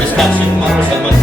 habis kasih Muhammad Salman.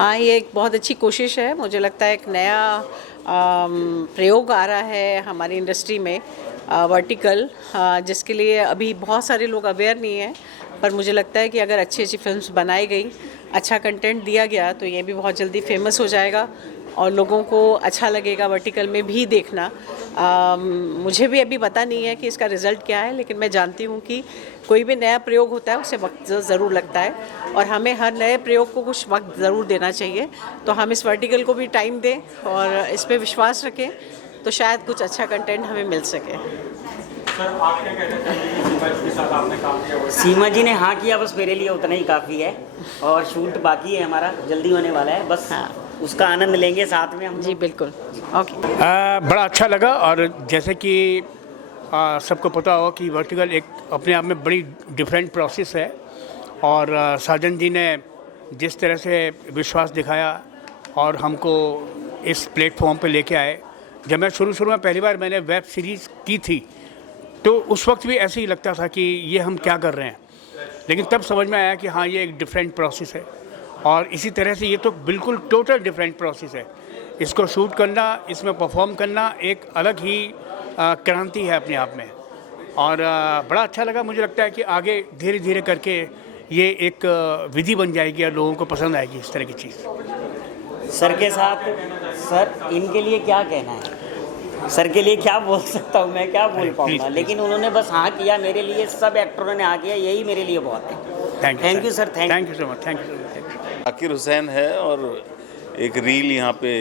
हाँ, ये एक बहुत अच्छी कोशिश है। मुझे लगता है एक नया प्रयोग आ रहा है हमारी इंडस्ट्री में, वर्टिकल, जिसके लिए अभी बहुत सारे लोग अवेयर नहीं हैं। पर मुझे लगता है कि अगर अच्छी अच्छी फिल्म्स बनाई गई, अच्छा कंटेंट दिया गया, तो ये भी बहुत जल्दी फेमस हो जाएगा और लोगों को अच्छा लगेगा वर्टिकल में भी देखना। मुझे भी अभी पता नहीं है कि इसका रिज़ल्ट क्या है, लेकिन मैं जानती हूँ कि कोई भी नया प्रयोग होता है उसे वक्त ज़रूर लगता है और हमें हर नए प्रयोग को कुछ वक्त ज़रूर देना चाहिए। तो हम इस वर्टिकल को भी टाइम दें और इस पर विश्वास रखें, तो शायद कुछ अच्छा कंटेंट हमें मिल सके। सर, आप क्या कहना चाहेंगे सीमा जी के साथ आपने काम किया? सीमा जी ने हाँ किया, बस मेरे लिए उतना ही काफ़ी है और शूट बाकी है, हमारा जल्दी होने वाला है, बस हाँ, उसका आनंद लेंगे साथ में हम। जी बिल्कुल। ओके। बड़ा अच्छा लगा। और जैसे कि सबको पता हो कि वर्टिकल एक अपने आप में बड़ी डिफरेंट प्रोसेस है और साजन जी ने जिस तरह से विश्वास दिखाया और हमको इस प्लेटफॉर्म पे लेके आए। जब मैं शुरू में पहली बार मैंने वेब सीरीज़ की थी तो उस वक्त भी ऐसे ही लगता था कि ये हम क्या कर रहे हैं, लेकिन तब समझ में आया कि हाँ, ये एक डिफरेंट प्रोसेस है। और इसी तरह से ये तो बिल्कुल टोटल डिफरेंट प्रोसेस है। इसको शूट करना, इसमें परफॉर्म करना एक अलग ही क्रांति है अपने आप में। और बड़ा अच्छा लगा। मुझे लगता है कि आगे धीरे धीरे करके ये एक विधि बन जाएगी और लोगों को पसंद आएगी इस तरह की चीज़। सर के साथ, सर इनके लिए क्या कहना है? सर के लिए क्या बोल सकता हूँ मैं, क्या बोल पाऊँगा, लेकिन उन्होंने बस हाँ किया। मेरे लिए सब एक्टरों ने हाँ किया, यही मेरे लिए बहुत है। Thank you sir, thank you so much, thank you. Zakir Hussain है और एक रील यहाँ पे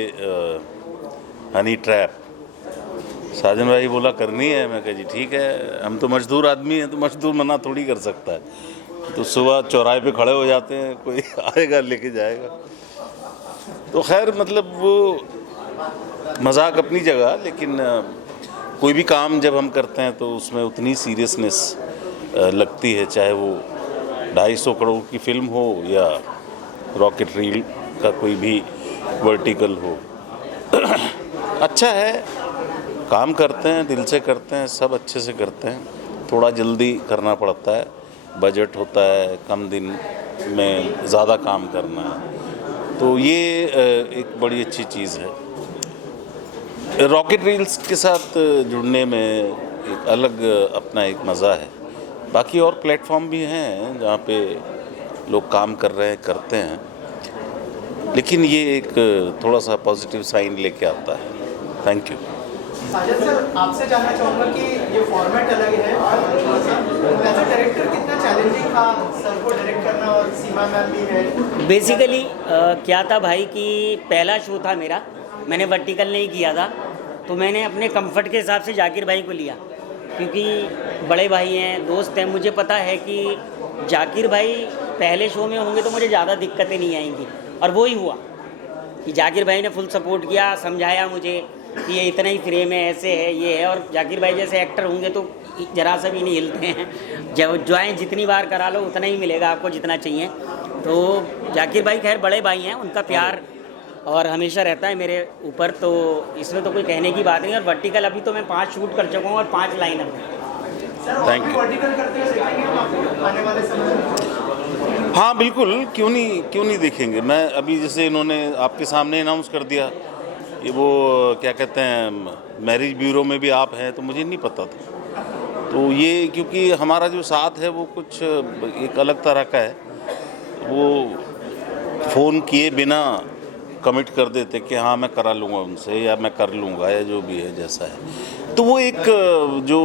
हनी ट्रैप। साजन भाई बोला करनी है, मैं कहा जी ठीक है। हम तो मजदूर आदमी हैं, तो मजदूर मना थोड़ी कर सकता है। तो सुबह चौराहे पे खड़े हो जाते हैं, कोई आएगा लेके जाएगा। तो खैर मतलब वो मजाक अपनी जगह, लेकिन कोई भी काम जब हम करते हैं तो उसमें उतनी सीरियसनेस लगती है, चाहे वो 250 करोड़ की फिल्म हो या रॉकेट रील का कोई भी वर्टिकल हो। अच्छा है, काम करते हैं, दिल से करते हैं, सब अच्छे से करते हैं। थोड़ा जल्दी करना पड़ता है, बजट होता है, कम दिन में ज़्यादा काम करना है, तो ये एक बड़ी अच्छी चीज़ है। रॉकेट रील्स के साथ जुड़ने में एक अलग अपना एक मज़ा है। बाकी और प्लेटफॉर्म भी हैं जहाँ पे लोग काम कर रहे हैं, करते हैं, लेकिन ये एक थोड़ा सा पॉजिटिव साइन लेके आता है। Thank you. साजन सर, आपसे जानना चाहूँगा कि ये फॉर्मेट अलग है, एज अ डायरेक्टर कितना चैलेंजिंग था सर को डायरेक्ट करना, और सीमा मैम भी है। बेसिकली क्या था भाई कि पहला शो था मेरा, मैंने वर्टिकल नहीं किया था, तो मैंने अपने कंफर्ट के हिसाब से जाकिर भाई को लिया, क्योंकि बड़े भाई हैं, दोस्त हैं। मुझे पता है कि जाकिर भाई पहले शो में होंगे तो मुझे ज़्यादा दिक्कतें नहीं आएंगी, और वो ही हुआ कि जाकिर भाई ने फुल सपोर्ट किया, समझाया मुझे कि ये इतना ही फ्रेम है, ऐसे है, ये है। और जाकिर भाई जैसे एक्टर होंगे तो ज़रा सा भी नहीं हिलते हैं, जब ज्वाइन जितनी बार करा लो उतना ही मिलेगा आपको जितना चाहिए। तो जाकिर भाई खैर बड़े भाई हैं, उनका प्यार और हमेशा रहता है मेरे ऊपर, तो इसमें तो कोई कहने की बात नहीं। और वर्टिकल अभी तो मैं 5 शूट कर चुका हूँ और 5 लाइन अब। Thank you. वर्टिकल करते हुए देखेंगे हम आपको आने वाले समय में? हाँ बिल्कुल, क्यों नहीं देखेंगे। मैं अभी जैसे इन्होंने आपके सामने अनाउंस कर दिया, ये वो क्या कहते हैं, मैरिज ब्यूरो में भी आप हैं, तो मुझे नहीं पता था। तो ये क्योंकि हमारा जो साथ है वो कुछ एक अलग तरह का है, वो फ़ोन किए बिना कमिट कर देते कि हाँ मैं करा लूँगा उनसे, या मैं कर लूँगा, या जो भी है जैसा है। तो वो एक जो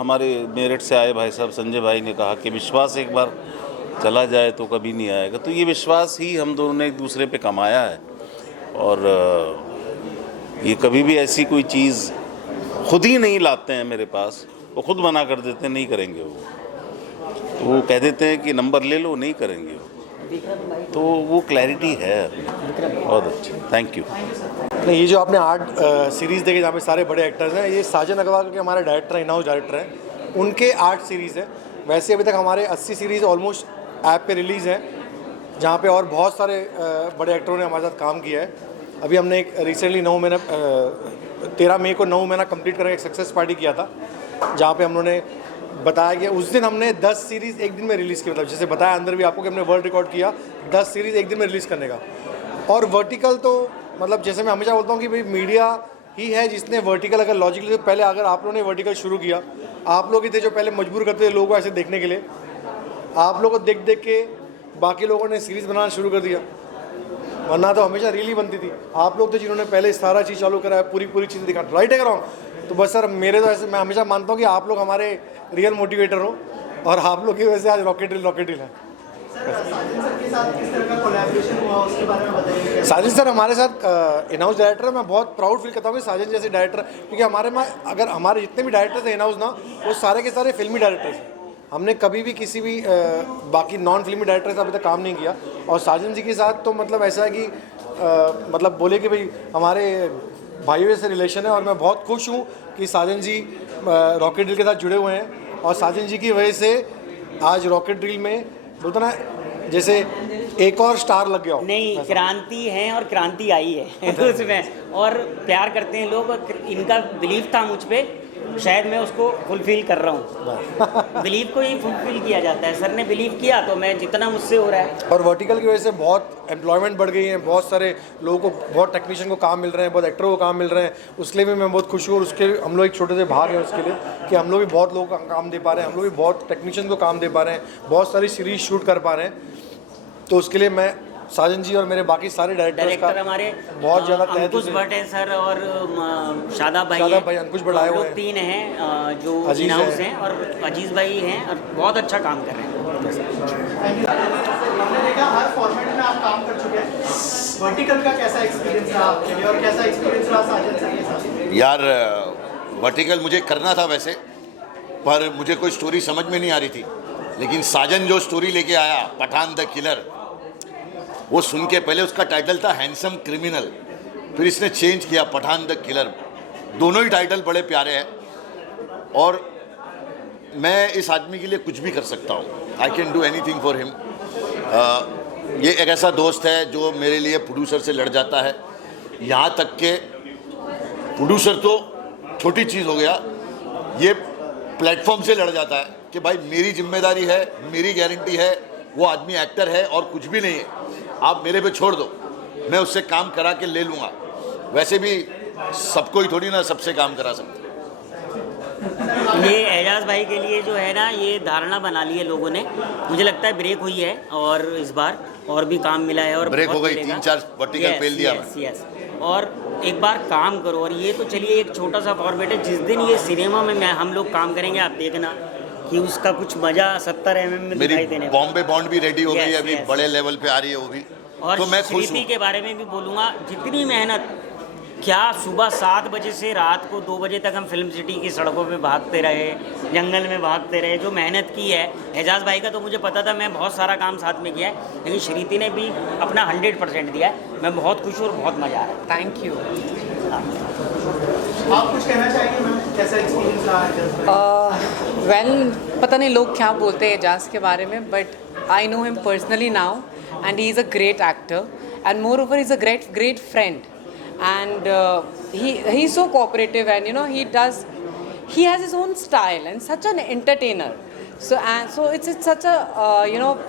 हमारे मेरठ से आए भाई साहब संजय भाई ने कहा कि विश्वास एक बार चला जाए तो कभी नहीं आएगा। तो ये विश्वास ही हम दोनों ने एक दूसरे पे कमाया है, और ये कभी भी ऐसी कोई चीज़ खुद ही नहीं लाते हैं मेरे पास, वो खुद मना कर देते हैं, नहीं करेंगे वो। तो वो कह देते हैं कि नंबर ले लो, नहीं करेंगे वो। तो वो क्लैरिटी है, बहुत अच्छी। Thank you. नहीं, ये जो आपने 8 सीरीज़ देखे जहाँ पे सारे बड़े एक्टर्स हैं, ये साजन अग्रवाल के हमारे डायरेक्टर हैं, इन हाउस डायरेक्टर हैं, उनके 8 सीरीज़ हैं। वैसे अभी तक हमारे 80 सीरीज़ ऑलमोस्ट ऐप पे रिलीज़ हैं, जहाँ पे और बहुत सारे बड़े एक्टरों ने हमारे साथ काम किया है। अभी हमने एक रिसेंटली 9 महीना 13 मई को 9 महीना कंप्लीट करके एक सक्सेस पार्टी किया था, जहाँ पे हम लोगों ने बताया कि उस दिन हमने 10 सीरीज़ एक दिन में रिलीज़ की। मतलब जैसे बताया अंदर भी आपको कि हमने वर्ल्ड रिकॉर्ड किया 10 सीरीज़ एक दिन में रिलीज़ करने का। और वर्टिकल तो मतलब जैसे मैं हमेशा बोलता हूँ कि भाई मीडिया ही है जिसने वर्टिकल अगर लॉजिकली पहले अगर आप लोगों ने वर्टिकल शुरू किया, आप लोग ही थे जो पहले मजबूर करते थे लोगों को ऐसे देखने के लिए। आप लोगों को देख देख के बाकी लोगों ने सीरीज़ बनाना शुरू कर दिया, वरना तो हमेशा रील ही बनती थी। आप लोग थे जिन्होंने पहले सारा चीज़ चालू करा है, पूरी चीज़ें दिखा। राइट है कर रहा हूँ? तो बस सर मेरे तो ऐसे मैं हमेशा मानता हूँ कि आप लोग हमारे रियल मोटिवेटर हो और आप लोग की वजह से आज रॉकेट रील है। साजन सर के साथ किस तरह का कोलैबोरेशन हुआ उसके बारे में बताइए। साजन सर हमारे साथ इन हाउस डायरेक्टर है। मैं बहुत प्राउड फील करता हूँ कि साजन जैसे डायरेक्टर, क्योंकि हमारे में अगर हमारे जितने भी डायरेक्टर्स हैं इन हाउस ना, वो सारे के सारे फिल्मी डायरेक्टर्स हैं। हमने कभी भी किसी भी बाकी नॉन फिल्मी डायरेक्टर से अभी तक काम नहीं किया। और साजन जी के साथ तो मतलब ऐसा है कि मतलब बोले कि भाई हमारे भाइयों से रिलेशन है। और मैं बहुत खुश हूँ कि साजन जी रॉकेट ड्रिल के साथ जुड़े हुए हैं। और साजन जी की वजह से आज रॉकेट ड्रिल में बोलते ना जैसे एक और स्टार लग गया हो। नहीं, क्रांति है और क्रांति आई है उसमें, और प्यार करते हैं लोग। इनका बिलीव था मुझ पे, शायद मैं उसको फुलफिल कर रहा हूँ। बिलीव को ही फुलफिल किया जाता है। सर ने बिलीव किया तो मैं जितना मुझसे हो रहा है। और वर्टिकल की वजह से बहुत एम्प्लॉयमेंट बढ़ गई है, बहुत सारे लोगों को, बहुत टेक्नीशियन को काम मिल रहे हैं, बहुत एक्टरों को काम मिल रहे हैं। उसके लिए भी मैं बहुत खुश हूँ। और उसके हम लोग एक छोटे से भाग हैं उसके लिए कि हम लोग भी बहुत लोगों को काम दे पा रहे हैं, हम लोग भी बहुत टेक्नीशियन को काम दे पा रहे हैं, बहुत सारी सीरीज शूट कर पा रहे हैं। तो उसके लिए मैं साजन जी और मेरे बाकी सारे डायरेक्टर हमारे बहुत ज़्यादा अंकुश भट्ट है सर, और शादाब भाई अंकुश भट्ट आए हुए हैं। 3 हैं जो इन हाउस हैं, और अजीज़ भाई हैं, और बहुत अच्छा काम कर रहे हैं। हमने देखा हर फॉर्मेट में आप काम कर चुके हैं। वर्टिकल का कैसा एक्सपीरियंस रहा आपके लिए और कैसा एक्सपीरियंस रहा साजन सर के साथ? यार वर्टिकल मुझे करना था वैसे, पर मुझे कोई स्टोरी समझ में नहीं आ रही थी। लेकिन साजन जो स्टोरी लेके आया, पठान द किलर, वो सुन के पहले उसका टाइटल था हैंडसम क्रिमिनल, फिर इसने चेंज किया पठान द किलर। दोनों ही टाइटल बड़े प्यारे हैं और मैं इस आदमी के लिए कुछ भी कर सकता हूँ। I can do anything for him. ये एक ऐसा दोस्त है जो मेरे लिए प्रोड्यूसर से लड़ जाता है। यहाँ तक के प्रोड्यूसर तो छोटी चीज़ हो गया, ये प्लेटफॉर्म से लड़ जाता है कि भाई मेरी जिम्मेदारी है, मेरी गारंटी है, वो आदमी एक्टर है और कुछ भी नहीं है, आप मेरे पे छोड़ दो, मैं उससे काम करा के ले लूँगा। वैसे भी सबको ही थोड़ी ना सबसे काम करा सकते। ये एजाज भाई के लिए जो है ना, ये धारणा बना ली है लोगों ने। मुझे लगता है ब्रेक हुई है और इस बार और भी काम मिला है, और ब्रेक हो गई, 3-4 वर्टिकल पेल दिया मैं। यस, और एक बार काम करो। और ये तो चलिए एक छोटा सा फॉर्मेट है, जिस दिन ये सिनेमा में हम लोग काम करेंगे, आप देखना कि उसका कुछ मजा 70 mm में दिखाई देने। बॉम्बे बॉन्ड भी रेडी हो गई है, अभी बड़े लेवल पे आ रही है वो भी। और तो मैं खुश श्रीति के बारे में भी बोलूँगा, जितनी मेहनत, क्या सुबह 7 बजे से रात को 2 बजे तक हम फिल्म सिटी की सड़कों पे भागते रहे, जंगल में भागते रहे, जो मेहनत की है। एजाज भाई का तो मुझे पता था, मैं बहुत सारा काम साथ में किया है, लेकिन श्रीति ने भी अपना 100% दिया है। मैं बहुत खुश हूँ और बहुत मज़ा आ रहा है। Thank you. आप कुछ कहना चाहेंगे मैम, कैसा एक्सपीरियंस रहा है? वेल, पता नहीं लोग क्या बोलते हैं एजाज के बारे में, but I know him personally now and he is a great actor and more over is a great friend and he is so cooperative, and you know he has his own style and such an entertainer. So it's such a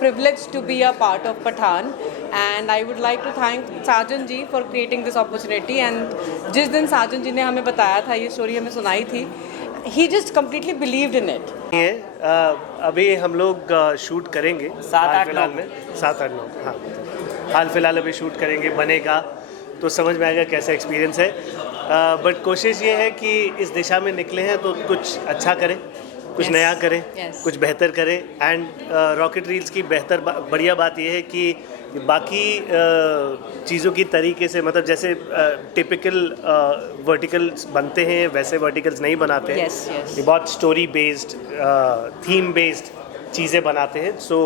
privilege to be a part of Pathaan, and I would like to thank Sajan ji for creating this opportunity. And जिस दिन साजन जी ने हमें बताया था, ये story हमें सुनाई थी, he just completely believed in it. अभी हम लोग शूट करेंगे 7-8 फिलहाल में 7-8 लोग, हाँ हाल फिलहाल अभी शूट करेंगे, बनेगा तो समझ में आएगा कैसा एक्सपीरियंस है। बट कोशिश ये है कि इस दिशा में निकले हैं तो कुछ अच्छा करें, कुछ नया करें, कुछ बेहतर करें। एंड रॉकेट रील्स की बढ़िया बात यह है कि बाकी चीज़ों की तरीके से, मतलब जैसे टिपिकल वर्टिकल्स बनते हैं वैसे वर्टिकल्स नहीं बनाते हैं। ये बहुत स्टोरी बेस्ड, थीम बेस्ड चीज़ें बनाते हैं। So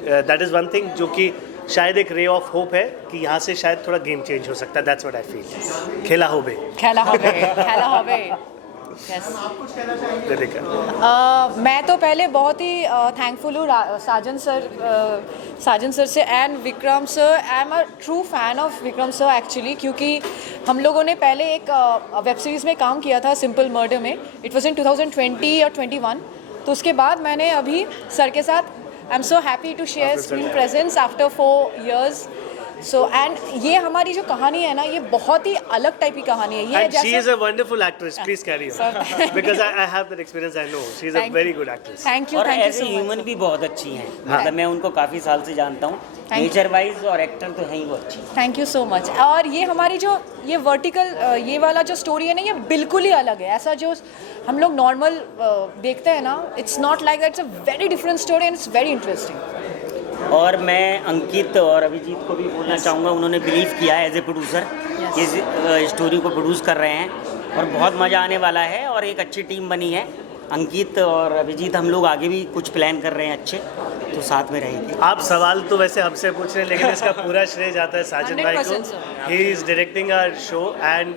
that is one thing जो कि शायद एक रे ऑफ होप है कि यहाँ से शायद थोड़ा गेम चेंज हो सकता है। That's what I feel. खेला होबे Yes. आप कुछ कहना चाहेंगे? मैं तो पहले बहुत ही थैंकफुल हूँ साजन सर से and Vikram sir. I am a true fan of Vikram sir actually, क्योंकि हम लोगों ने पहले एक वेब सीरीज़ में काम किया था, सिंपल मर्डर में। इट वॉज इन 2020 और 21। तो उसके बाद मैंने अभी सर के साथ, I am so happy to share screen presence after 4 years so and ये हमारी जो कहानी है ना, ये बहुत ही अलग टाइप की कहानी है। ये And she is a wonderful actress. Please carry on. Because I have that experience. I know she is a very good actress. Thank you और थैंक यू ऐसे सो ह्यूमन मच। भी बहुत अच्छी हैं, मतलब मैं उनको काफ़ी साल से जानता हूँ, Thank you. नेचर वाइज और एक्टर तो है ही वो अच्छी। Thank you so much. और ये हमारी जो ये वर्टिकल ये वाला जो स्टोरी है ना, ये बिल्कुल ही अलग है। ऐसा जो हम लोग नॉर्मल देखते हैं ना, it's not like that, it's a very different story and it's very interesting. और मैं अंकित और अभिजीत को भी बोलना चाहूँगा, उन्होंने बिलीव किया है एज ए प्रोड्यूसर, इस स्टोरी को प्रोड्यूस कर रहे हैं और बहुत मज़ा आने वाला है और एक अच्छी टीम बनी है। अंकित और अभिजीत हम लोग आगे भी कुछ प्लान कर रहे हैं अच्छे, तो साथ में रहेंगे। आप सवाल तो वैसे हमसे पूछ रहे हैं, लेकिन इसका पूरा श्रेय जाता है साजन भाई को। 100% sir. He is directing our show and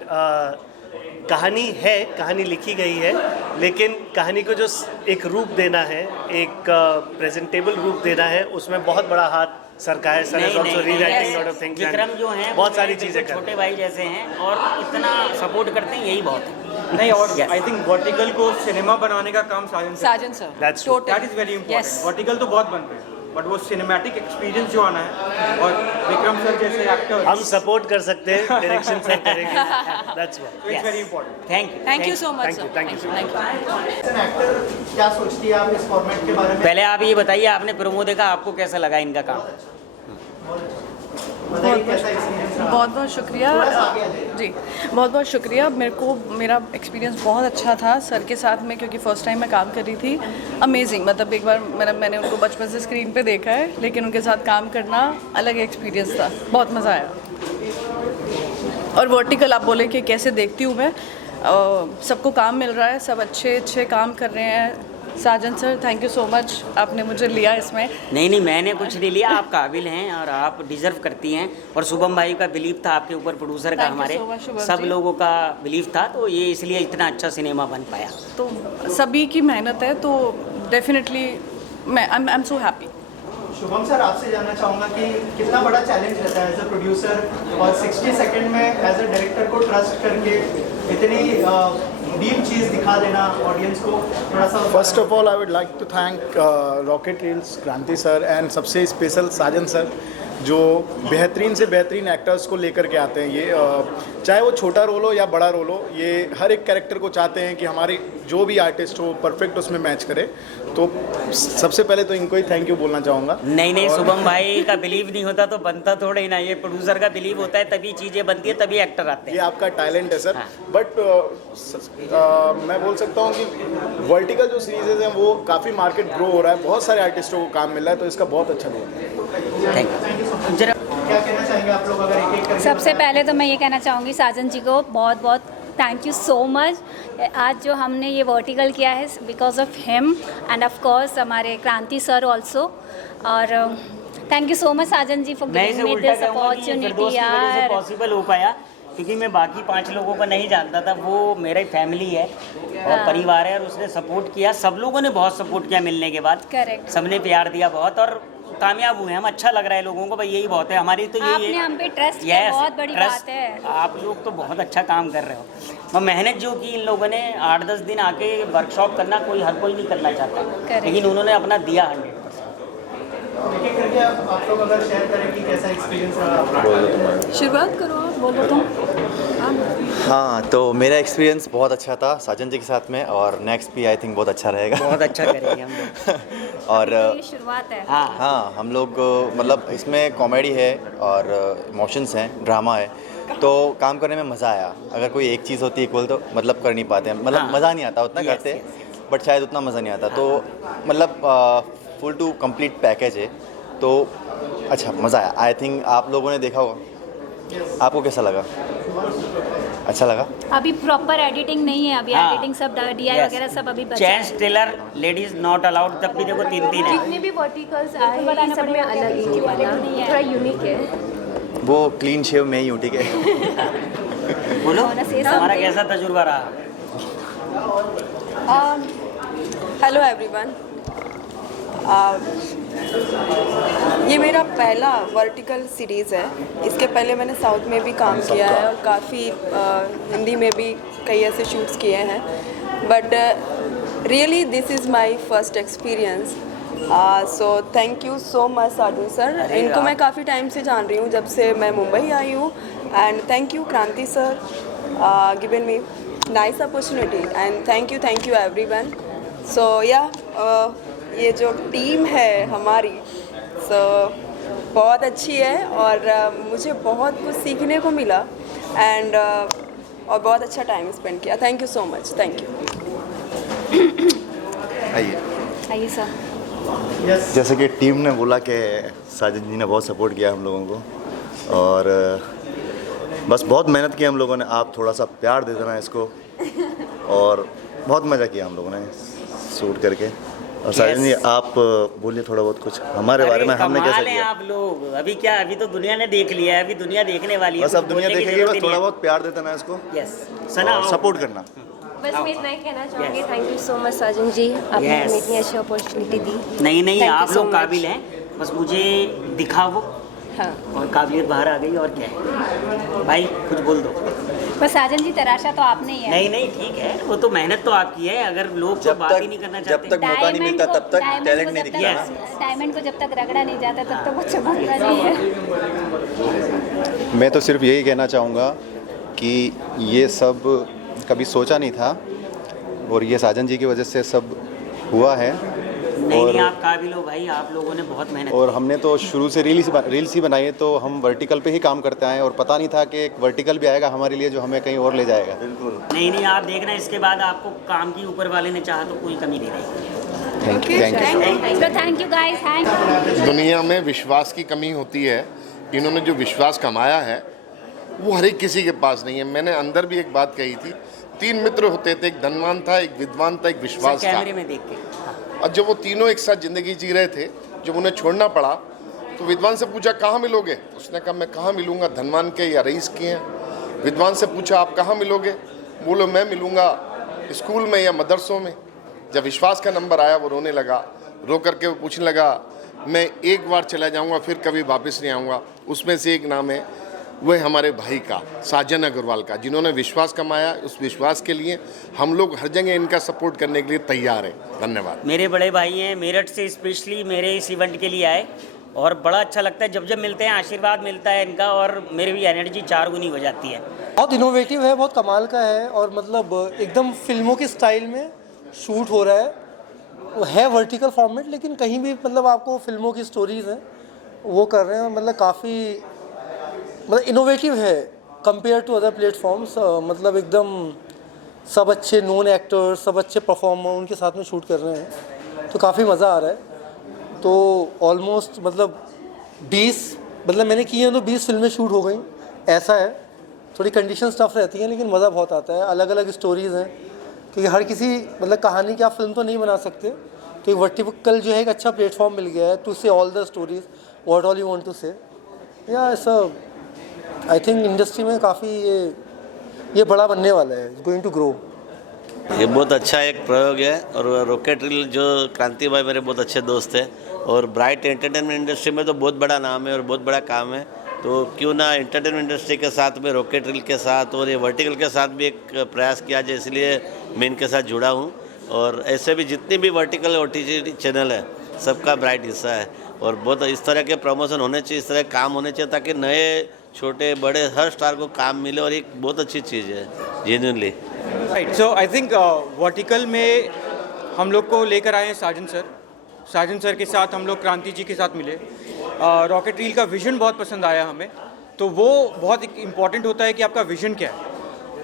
कहानी है, कहानी लिखी गई है, लेकिन कहानी को जो एक रूप देना है, एक प्रेजेंटेबल रूप देना है, उसमें बहुत बड़ा हाथ सर का है। Sir is also rewriting lot of things. Vikram जो हैं बहुत सारी चीज़ें कर छोटे भाई जैसे हैं और इतना सपोर्ट करते हैं, यही बहुत है। नहीं, और आई थिंक वर्टिकल को सिनेमा बनाने का काम Sajan sir That's true. That is very important. Vertical तो बहुत बन रहे हैं, बट वो सिनेमैटिक एक्सपीरियंस जो आना है, और विक्रम सर जैसे एक्टर, हम सपोर्ट कर सकते हैं, डायरेक्शन सर करेंगे। That's what. It's very important. Thank you so much. Thank you so much. As an actor क्या सोचती है आप इस फॉर्मेट के बारे में? पहले आप ये बताइए, आपने प्रोमो देखा, आपको कैसा लगा इनका काम? बताइए कैसा एक्सपीरियंस रहा? बहुत बहुत शुक्रिया जी, बहुत बहुत शुक्रिया। मेरा एक्सपीरियंस बहुत अच्छा था सर के साथ में, क्योंकि फ़र्स्ट टाइम मैं काम कर रही थी। अमेजिंग, मतलब एक बार मैंने उनको बचपन से स्क्रीन पे देखा है, लेकिन उनके साथ काम करना अलग एक्सपीरियंस था, बहुत मज़ा आया। और वर्टिकल आप बोले कि कैसे देखती हूँ मैं, सबको काम मिल रहा है, सब अच्छे अच्छे काम कर रहे हैं। Sajan sir, thank you so much, आपने मुझे लिया इसमें। नहीं, मैंने कुछ नहीं लिया, आप काबिल हैं और आप डिजर्व करती हैं। और शुभम भाई का बिलीव था आपके ऊपर, प्रोड्यूसर का, Thank you हमारे so much, शुभम सब जी। लोगों का बिलीव था, तो ये इसलिए इतना अच्छा सिनेमा बन पाया। तो सभी की मेहनत है, तो definitely I am so happy. Shubham sir, आपसे जानना चाहूँगा कि कितना बड़ा चैलेंज रहता है एज अ प्रोड्यूसर, और 60 सेकंड में एज अ डायरेक्टर को ट्रस्ट करके इतनी डीप चीज़ दिखा देना ऑडियंस को, थोड़ा सा। First of all I would like to thank Rocket Reels, Kranti sir and सबसे स्पेशल साजन सर, जो बेहतरीन से बेहतरीन एक्टर्स को लेकर के आते हैं। ये चाहे वो छोटा रोल हो या बड़ा रोल हो, ये हर एक कैरेक्टर को चाहते हैं कि हमारे जो भी आर्टिस्ट हो परफेक्ट उसमें मैच करे। तो सबसे पहले तो इनको ही थैंक यू बोलना चाहूँगा। नहीं, शुभम भाई का बिलीव नहीं होता तो बनता थोड़ा ही ना, ये प्रोड्यूसर का बिलीव होता है, तभी चीज़ें बनती है, तभी एक्टर आते ये हैं। आपका टैलेंट है सर। हाँ। बट मैं बोल सकता हूँ कि वर्टिकल जो सीरीज़ हैं वो काफ़ी मार्केट ग्रो हो रहा है, बहुत सारे आर्टिस्टों को काम मिल रहा है, तो इसका बहुत अच्छा रोल है। Thank you. जरा क्या कहना चाहेंगे आप लोग, अगर एक एक करके सबसे पहले तो मैं ये कहना चाहूँगी साजन जी को बहुत बहुत थैंक यू सो मच। आज जो हमने ये वर्टिकल किया है because of him and of course हमारे क्रांति सर ऑल्सो। और thank you so much Sajan ji for मैं इसे गिविंग मी उल्टा दिस कहूँगा कि ये अपॉर्चुनिटी फिरदौस की वजह से यार। पॉसिबल हो पाया, क्योंकि मैं बाकी 5 लोगों को नहीं जानता था। वो मेरा फैमिली है और परिवार है, और उसने सपोर्ट किया, सब लोगों ने बहुत सपोर्ट किया मिलने के बाद। करेक्ट, सबने प्यार दिया बहुत और कामयाब हुए हम। अच्छा लग रहा है लोगों को, भाई यही बहुत है हमारी तो ये आपने हम पे ट्रस्ट किया, बहुत बड़ी बात है। आप लोग तो बहुत अच्छा काम कर रहे हो। और मेहनत जो की इन लोगों ने, 8-10 दिन आके वर्कशॉप करना हर कोई नहीं करना चाहता, लेकिन उन्होंने अपना दिया 100%। एक एक करके आप लोग अगर शेयर करें कि कैसा एक्सपीरियंस रहा आपका। शुरुआत करो आप, बोलो तुम। हाँ, तो मेरा एक्सपीरियंस बहुत अच्छा था साजन जी के साथ में, और नेक्स्ट भी आई थिंक बहुत अच्छा रहेगा। बहुत अच्छा करेंगे हम लोग। और ये शुरुआत है। हाँ, हम लोग मतलब इसमें कॉमेडी है और इमोशंस हैं, ड्रामा है, तो काम करने में मज़ा आया। अगर कोई एक चीज़ होती इक्वल तो मतलब कर नहीं पाते हैं, मतलब मज़ा नहीं आता उतना करते हैं, बट शायद उतना मज़ा नहीं आता। तो मतलब फुल टू कंप्लीट पैकेज है, तो अच्छा मज़ा आया। आई थिंक आप लोगों ने देखा होगा, आपको कैसा लगा? अच्छा लगा? अभी प्रॉपर एडिटिंग नहीं है, अभी एडिटिंग सब DI वगैरह सब अभी बचा है। Gents tailor, ladies not allowed, तब भी देखो 3-3 है। जितने भी वर्टिकल्स आए हैं सब में अलग ही थोड़ा यूनिक है। वो क्लीन शेव में ही हूँ, ठीक है। बोलो हमारा कैसा तजुर्बा रहा? हेलो एवरीवन, ये मेरा पहला वर्टिकल सीरीज़ है। इसके पहले मैंने साउथ में भी काम किया है और काफ़ी हिंदी में भी कई ऐसे शूट्स किए हैं, but really this is my first experience so thank you so much Sajan sir. इनको मैं काफ़ी टाइम से जान रही हूँ, जब से मैं मुंबई आई हूँ। And thank you Kranti sir given me nice opportunity and thank you everyone. So yeah ये जो टीम है हमारी बहुत अच्छी है और मुझे बहुत कुछ सीखने को मिला एंड और बहुत अच्छा टाइम स्पेंड किया। Thank you so much. Thank you. आइए सर। जैसे कि टीम ने बोला कि साजन जी ने बहुत सपोर्ट किया हम लोगों को और बस बहुत मेहनत की हम लोगों ने। आप थोड़ा सा प्यार दे देना इसको और बहुत मज़ा किया हम लोगों ने शूट करके। और साजन जी आप बोलिए थोड़ा बहुत कुछ हमारे बारे में, हमने कैसे किया। आप लोग अभी क्या, अभी तो दुनिया ने देख लिया है, अभी दुनिया देखने वाली है। बस अब दुनिया देखेगी, बस थोड़ा बहुत प्यार दे देना इसको। यस सना, सपोर्ट करना। बस मैं इतना ही कहना चाहूँगी, thank you so much Sajan जी, आपने हमें इतनी अच्छी अपॉर्चुनिटी दी। नहीं आप लोग काबिल हैं, बस मुझे दिखाओ। हाँ। और काबिलियत बाहर आ गई और क्या है भाई, कुछ बोल दो। बस साजन जी तराशा तो आपने ही है। नहीं ठीक है, वो तो मेहनत तो आपकी है। अगर लोग तो बात ही नहीं करना चाहते, जब तक मौका नहीं मिलता तब तक टैलेंट नहीं दिखता। डायमंड को जब तक रगड़ा नहीं जाता तब तक वो चमकता नहीं है। मैं तो सिर्फ यही कहना चाहूँगा कि ये सब कभी सोचा नहीं था और ये साजन जी की वजह से सब हुआ है। नहीं आप काबिल हो भाई, आप लोगों ने बहुत मेहनत और हमने तो शुरू से रील्स ही बनाई है, तो हम वर्टिकल पे ही काम करते आए और पता नहीं था कि एक वर्टिकल भी आएगा हमारे लिए जो हमें कहीं और ले जाएगा। बिल्कुल नहीं आप देखना, इसके बाद आपको काम की ऊपर वाले ने चाहा तो कोई कमी नहीं रहेगी। Thank you guys. दुनिया में विश्वास की कमी होती है, इन्होंने जो विश्वास कमाया है वो हर एक किसी के पास नहीं है। मैंने अंदर भी एक बात कही थी, 3 मित्र होते थे, एक धनवान था, एक विद्वान था, एक विश्वास था। कैमरे में देख के। और जब वो तीनों एक साथ ज़िंदगी जी रहे थे, जब उन्हें छोड़ना पड़ा तो विद्वान से पूछा कहाँ मिलोगे, उसने कहा मैं कहाँ मिलूँगा, धनवान के या रईस के हैं। विद्वान से पूछा आप कहाँ मिलोगे, बोलो मैं मिलूँगा स्कूल में या मदरसों में। जब विश्वास का नंबर आया वो रोने लगा, रो करके वो पूछने लगा मैं एक बार चला जाऊँगा फिर कभी वापस नहीं आऊँगा। उसमें से एक नाम है वह हमारे भाई का, साजन अग्रवाल का, जिन्होंने विश्वास कमाया। उस विश्वास के लिए हम लोग हर जगह इनका सपोर्ट करने के लिए तैयार हैं। धन्यवाद। मेरे बड़े भाई हैं, मेरठ से स्पेशली मेरे इस इवेंट के लिए आए और बड़ा अच्छा लगता है जब मिलते हैं, आशीर्वाद मिलता है इनका और मेरी भी एनर्जी 4 गुनी हो जाती है। बहुत इनोवेटिव है, बहुत कमाल का है और मतलब एकदम फिल्मों के स्टाइल में शूट हो रहा है वर्टिकल फॉर्मेट, लेकिन कहीं भी मतलब आपको फिल्मों की स्टोरीज हैं वो कर रहे हैं। मतलब काफ़ी मतलब इनोवेटिव है कंपेयर टू अदर प्लेटफॉर्म्स। मतलब एकदम सब अच्छे नोन एक्टर्स, सब अच्छे परफॉर्मर उनके साथ में शूट कर रहे हैं, तो काफ़ी मज़ा आ रहा है। तो ऑलमोस्ट मतलब 20 मतलब मैंने की हैं तो 20 फिल्में शूट हो गई। ऐसा है, थोड़ी कंडीशन टफ रहती हैं लेकिन मज़ा बहुत आता है। अलग अलग स्टोरीज़ हैं क्योंकि हर किसी मतलब कहानी की आप फिल्म तो नहीं बना सकते, तो एक वर्टिकल जो है एक अच्छा प्लेटफॉर्म मिल गया है to say all the stories what all you want to say. या ऐसा आई थिंक इंडस्ट्री में काफ़ी ये बड़ा बनने वाला है, इट्स गोइंग टू ग्रो। ये बहुत अच्छा एक प्रयोग है और रॉकेट रील जो क्रांति भाई मेरे बहुत अच्छे दोस्त हैं और ब्राइट एंटरटेनमेंट इंडस्ट्री में तो बहुत बड़ा नाम है और बहुत बड़ा काम है, तो क्यों ना एंटरटेनमेंट इंडस्ट्री के साथ में रॉकेट रील के साथ और ये वर्टिकल के साथ भी एक प्रयास किया जाए, इसलिए मैं इनके साथ जुड़ा हूँ। और ऐसे भी जितनी भी वर्टिकल OTT चैनल है सबका ब्राइट हिस्सा है और बहुत इस तरह के प्रमोशन होने चाहिए, इस तरह काम होने चाहिए ताकि नए छोटे बड़े हर स्टार को काम मिले और एक बहुत अच्छी चीज़ है जेन्युइनली। राइट, सो आई थिंक वर्टिकल में हम लोग को लेकर आए हैं साजन सर के साथ हम लोग क्रांति जी के साथ मिले। रॉकेट रील का विज़न बहुत पसंद आया हमें, तो वो बहुत इम्पॉर्टेंट होता है कि आपका विज़न क्या है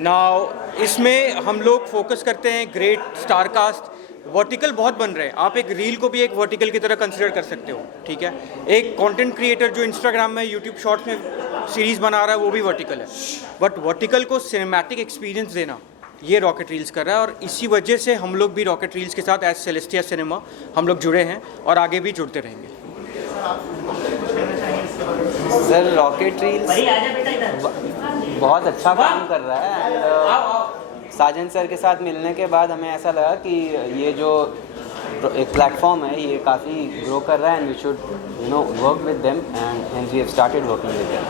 ना। इसमें हम लोग फोकस करते हैं ग्रेट स्टार कास्ट। वर्टिकल बहुत बन रहे हैं, आप एक रील को भी एक वर्टिकल की तरह कंसिडर कर सकते हो, ठीक है। एक कंटेंट क्रिएटर जो इंस्टाग्राम में यूट्यूब शॉर्ट्स में सीरीज़ बना रहा है वो भी वर्टिकल है, बट वर्टिकल को सिनेमैटिक एक्सपीरियंस देना ये रॉकेट रील्स कर रहा है। और इसी वजह से हम लोग भी रॉकेट रील्स के साथ एज सेलेस्टिया सिनेमा हम लोग जुड़े हैं और आगे भी जुड़ते रहेंगे। सर रॉकेट रील्स बहुत अच्छा काम कर रहा है एंड साजन सर के साथ मिलने के बाद हमें ऐसा लगा कि ये जो एक प्लेटफॉर्म है ये काफ़ी ग्रो कर रहा है and we should work with them and we have started working with them.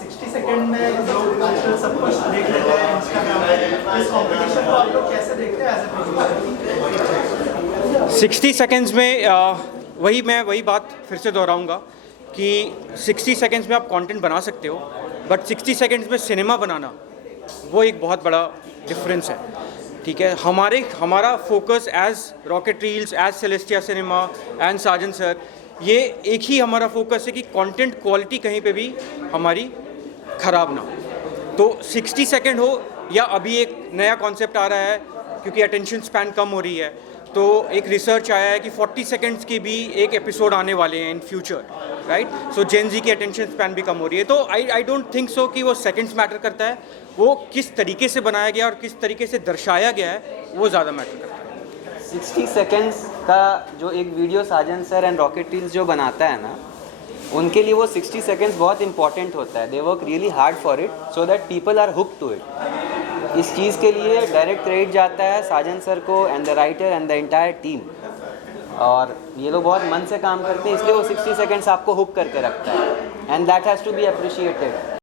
60 second में लोग आजकल सब कुछ देख लेते हैं इंस्टाग्राम पे, इस कंपटीशन को आप लोग कैसे देखते हैं एज ए प्रोड्यूसर? 60 सेकंड्स में मैं वही बात फिर से दोहराऊंगा कि 60 सेकंड्स में आप कंटेंट बना सकते हो, बट 60 सेकंड्स में सिनेमा बनाना वो एक बहुत बड़ा डिफरेंस है। ठीक है, हमारा focus as Rocket Reels, as Celestia cinema and Sajan sir, ये एक ही हमारा फोकस है कि कंटेंट क्वालिटी कहीं पे भी हमारी ख़राब ना हो। तो 60 सेकंड हो या अभी एक नया कॉन्सेप्ट आ रहा है क्योंकि अटेंशन स्पैन कम हो रही है, तो एक रिसर्च आया है कि 40 सेकंड्स की भी एक एपिसोड आने वाले हैं इन फ्यूचर, राइट। सो जेन जी की अटेंशन स्पैन भी कम हो रही है। तो आई डोंट थिंक सो कि वो सेकंड्स मैटर करता है, वो किस तरीके से बनाया गया और किस तरीके से दर्शाया गया है वो ज़्यादा मैटर करता है। 60 सेकेंड्स का जो एक video Sajan sir and Rocket Reels जो बनाता है ना, उनके लिए वो 60 सेकेंड्स बहुत इंपॉर्टेंट होता है। They work really hard for it so that people are hook to it. इस चीज़ के लिए डायरेक्ट क्रेडिट जाता है साजन सर को and the writer and the entire team. और ये लोग बहुत मन से काम करते हैं, इसलिए वो 60 सेकेंड्स आपको हुक करके रखता है, and that has to be appreciated.